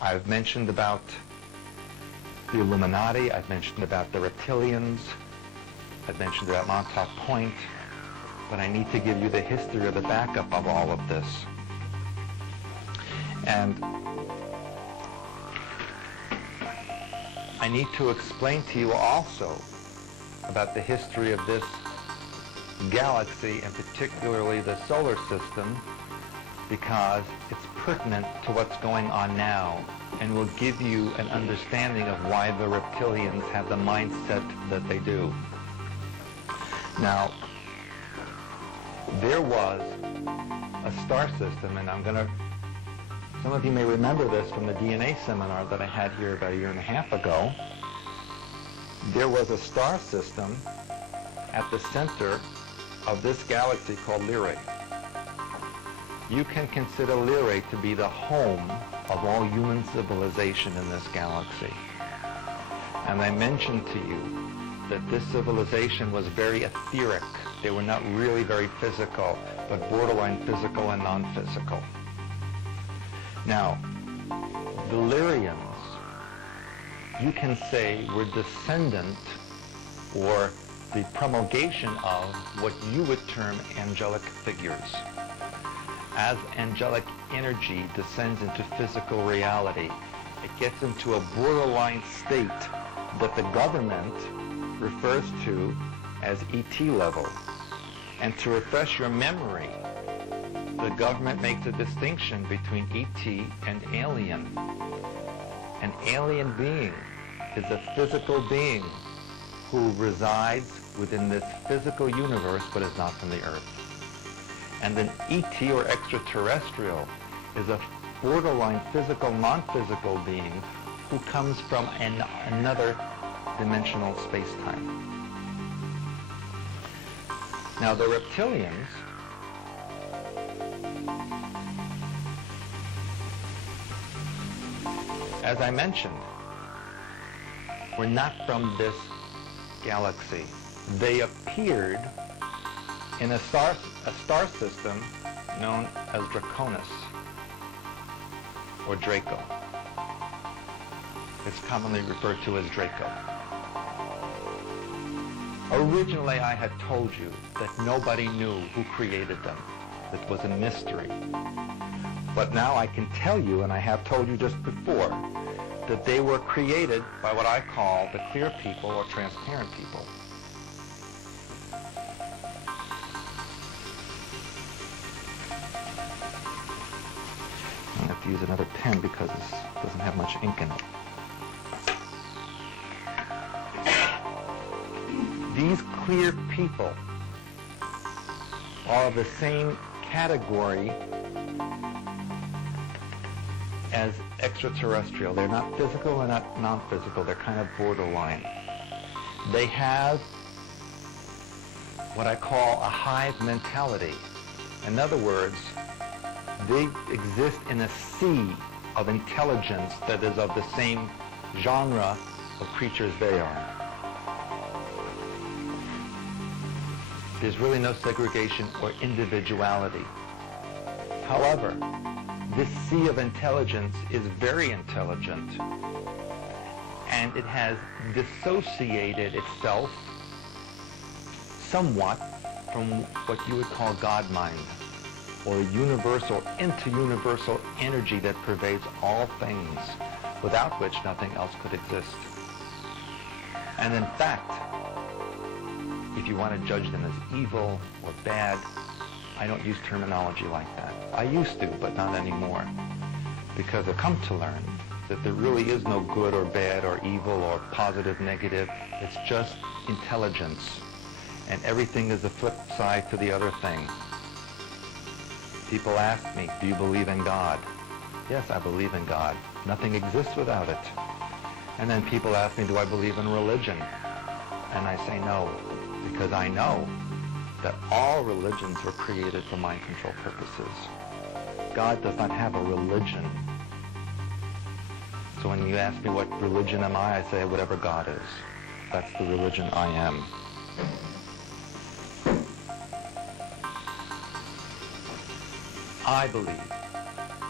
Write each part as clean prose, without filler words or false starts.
I've mentioned about the Illuminati, I've mentioned about the reptilians, I've mentioned about Montauk Point, but I need to give you the history or the backup of all of this. And I need to explain to you also about the history of this galaxy, and particularly the solar system, because it's pertinent to what's going on now and will give you an understanding of why the reptilians have the mindset that they do. Now, there was a star system, and some of you may remember this from the DNA seminar that I had here about 1.5 years ago. There was a star system at the center of this galaxy called Lyrae. You can consider Lyrae to be the home of all human civilization in this galaxy. And I mentioned to you that this civilization was very etheric. They were not really very physical, but borderline physical and non-physical. Now, the Lyrians, you can say, were descendant or the promulgation of what you would term angelic figures. As angelic energy descends into physical reality, it gets into a borderline state that the government refers to as ET level. And to refresh your memory, the government makes a distinction between ET and alien. An alien being is a physical being who resides within this physical universe but is not from the earth. And an ET or extraterrestrial is a borderline physical, non-physical being who comes from another dimensional space-time. Now the reptilians as I mentioned, were not from this galaxy. They appeared in a star system known as Draconis, or Draco. It's commonly referred to as Draco. Originally, I had told you that nobody knew who created them. It was a mystery. But now I can tell you, and I have told you just before, that they were created by what I call the clear people or transparent people. I have to use another pen because this doesn't have much ink in it. These clear people are of the same category as extraterrestrial. They're not physical and not non-physical. They're kind of borderline. They have what I call a hive mentality. In other words, they exist in a sea of intelligence that is of the same genre of creatures they are. There's really no segregation or individuality. However, this sea of intelligence is very intelligent, and it has dissociated itself somewhat from what you would call God mind, or a universal, inter-universal energy that pervades all things, without which nothing else could exist. And in fact, if you want to judge them as evil or bad, I don't use terminology like that. I used to, but not anymore. Because I've come to learn that there really is no good or bad or evil or positive, negative. It's just intelligence. And everything is the flip side to the other thing. People ask me, do you believe in God? Yes, I believe in God. Nothing exists without it. And then people ask me, do I believe in religion? And I say no, because I know that all religions were created for mind control purposes. God does not have a religion. So when you ask me what religion am I say whatever God is. That's the religion I am. I believe,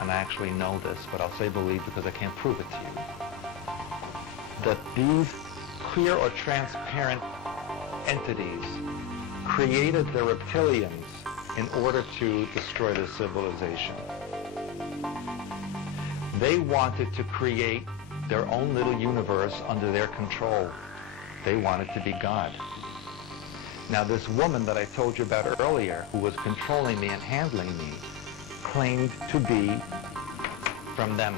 and and I actually know this, but I'll say believe because I can't prove it to you, that these clear or transparent entities created the reptilians in order to destroy the civilization. They wanted to create their own little universe under their control. They wanted to be God. Now, this woman that I told you about earlier, who was controlling me and handling me, claimed to be from them.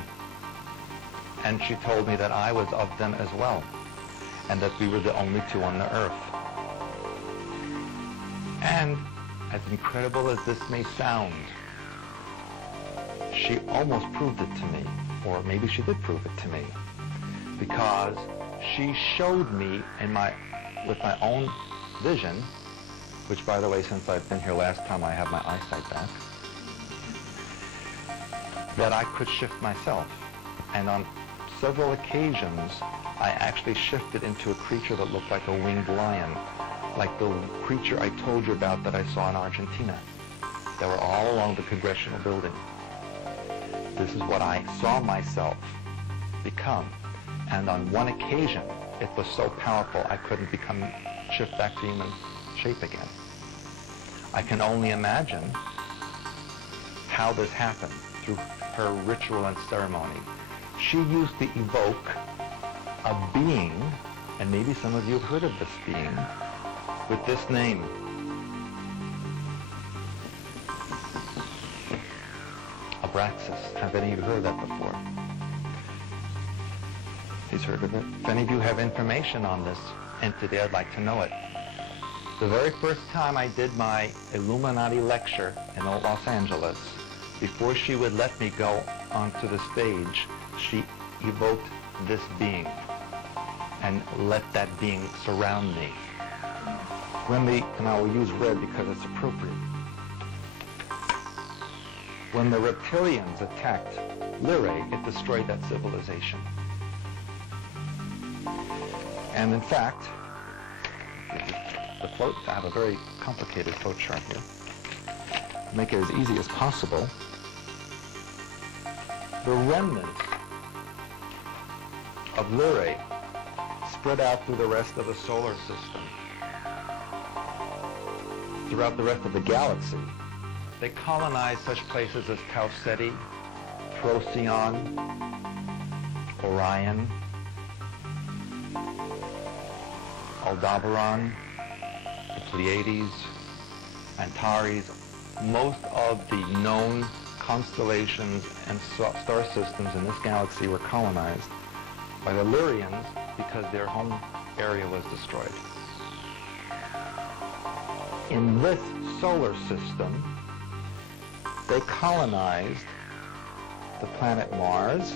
And she told me that I was of them as well, and that we were the only two on the earth. And as incredible as this may sound, she almost proved it to me, or maybe she did prove it to me, because she showed me with my own vision, which, by the way, since I've been here last time, I have my eyesight back, that I could shift myself. And on several occasions, I actually shifted into a creature that looked like a winged lion, like the creature I told you about that I saw in Argentina. They were all along the Congressional building. This is what I saw myself become. And on one occasion, it was so powerful I couldn't shift back to human shape again. I can only imagine how this happened through her ritual and ceremony. She used to evoke a being, and maybe some of you have heard of this being, with this name. Abraxas. Have any of you heard of that before? He's heard of it. If any of you have information on this entity, I'd like to know it. The very first time I did my Illuminati lecture in Los Angeles, before she would let me go onto the stage, she evoked this being and let that being surround me. And I will use red because it's appropriate. When the reptilians attacked Lyrae, it destroyed that civilization. And in fact, I have a very complicated flow chart here. Make it as easy as possible. The remnants of Lyrae spread out through the rest of the solar system, throughout the rest of the galaxy. They colonized such places as Tau Ceti, Procyon, Orion, Aldebaran, the Pleiades, Antares. Most of the known constellations and star systems in this galaxy were colonized by the Lyrians because their home area was destroyed. In this solar system, they colonized the planet Mars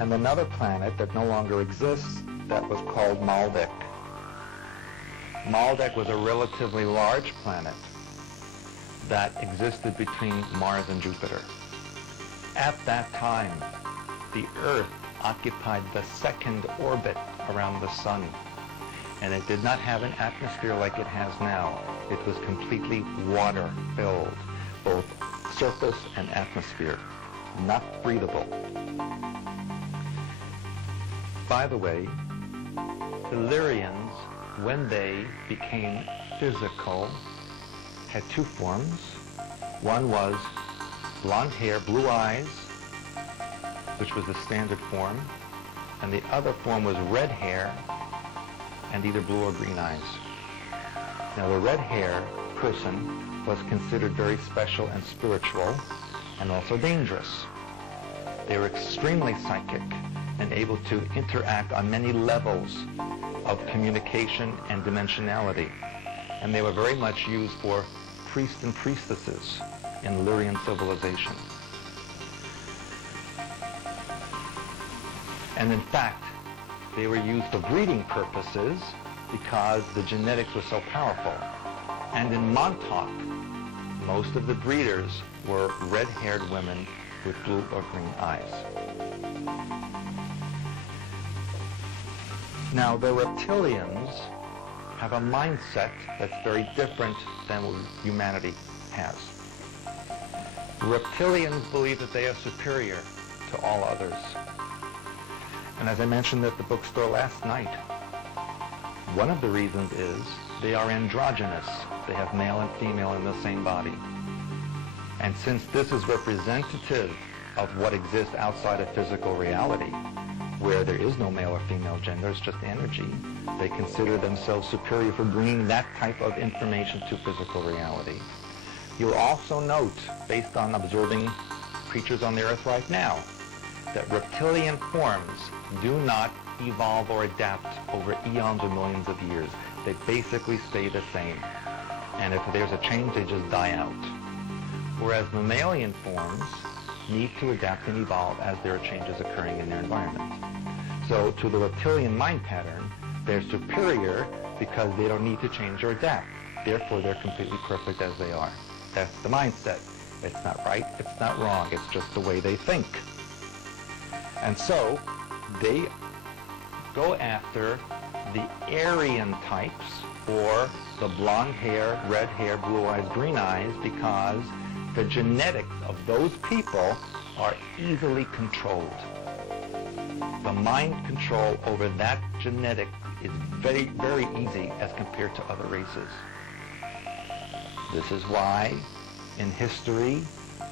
and another planet that no longer exists that was called Maldek. Maldek was a relatively large planet that existed between Mars and Jupiter. At that time, the Earth occupied the second orbit around the Sun, and it did not have an atmosphere like it has now. It was completely water-filled, both surface and atmosphere, not breathable. By the way, the Lyrians, when they became physical, had two forms. One was blonde hair, blue eyes, which was the standard form, and the other form was red hair and either blue or green eyes. Now, the red hair person was considered very special and spiritual and also dangerous. They were extremely psychic and able to interact on many levels of communication and dimensionality. And they were very much used for priests and priestesses in the Lyrian civilization. And in fact, they were used for breeding purposes because the genetics was so powerful. And in Montauk, most of the breeders were red-haired women with blue or green eyes. Now, the reptilians have a mindset that's very different than what humanity has. Reptilians believe that they are superior to all others. And as I mentioned at the bookstore last night, one of the reasons is they are androgynous. They have male and female in the same body. And since this is representative of what exists outside of physical reality, where there is no male or female gender, it's just energy, they consider themselves superior for bringing that type of information to physical reality. You'll also note, based on observing creatures on the earth right now, that reptilian forms do not evolve or adapt over eons or millions of years. They basically stay the same. And if there's a change, they just die out. Whereas mammalian forms need to adapt and evolve as there are changes occurring in their environment. So to the reptilian mind pattern, they're superior because they don't need to change or adapt. Therefore, they're completely perfect as they are. That's the mindset. It's not right, it's not wrong, it's just the way they think. And so they go after the Aryan types, or the blonde hair, red hair, blue eyes, green eyes, because the genetics of those people are easily controlled. The mind control over that genetic is very, very easy as compared to other races. This is why, in history,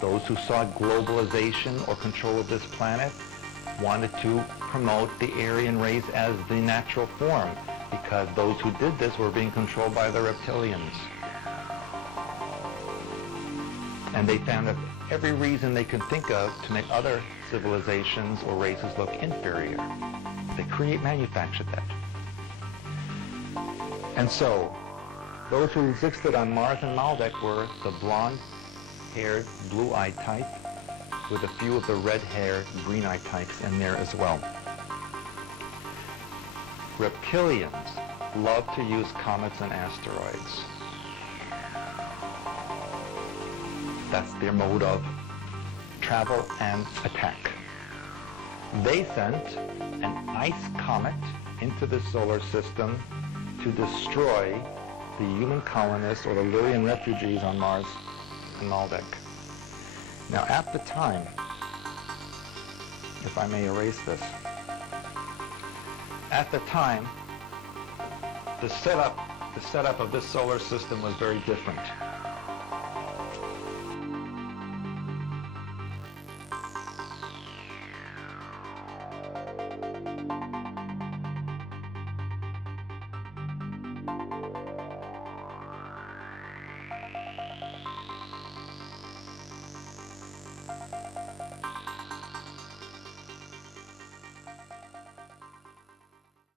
those who saw globalization or control of this planet wanted to promote the Aryan race as the natural form, because those who did this were being controlled by the reptilians. And they found every reason they could think of to make other civilizations or races look inferior. They manufactured that. And so, those who existed on Mars and Maldek were the blonde-haired, blue-eyed type, with a few of the red-haired, green-eyed types in there as well. Reptilians love to use comets and asteroids. That's their mode of travel and attack. They sent an ice comet into the solar system to destroy the human colonists or the Lyrian refugees on Mars and Maldek. Now, at the time, if I may erase this, at the time, the setup of this solar system was very different.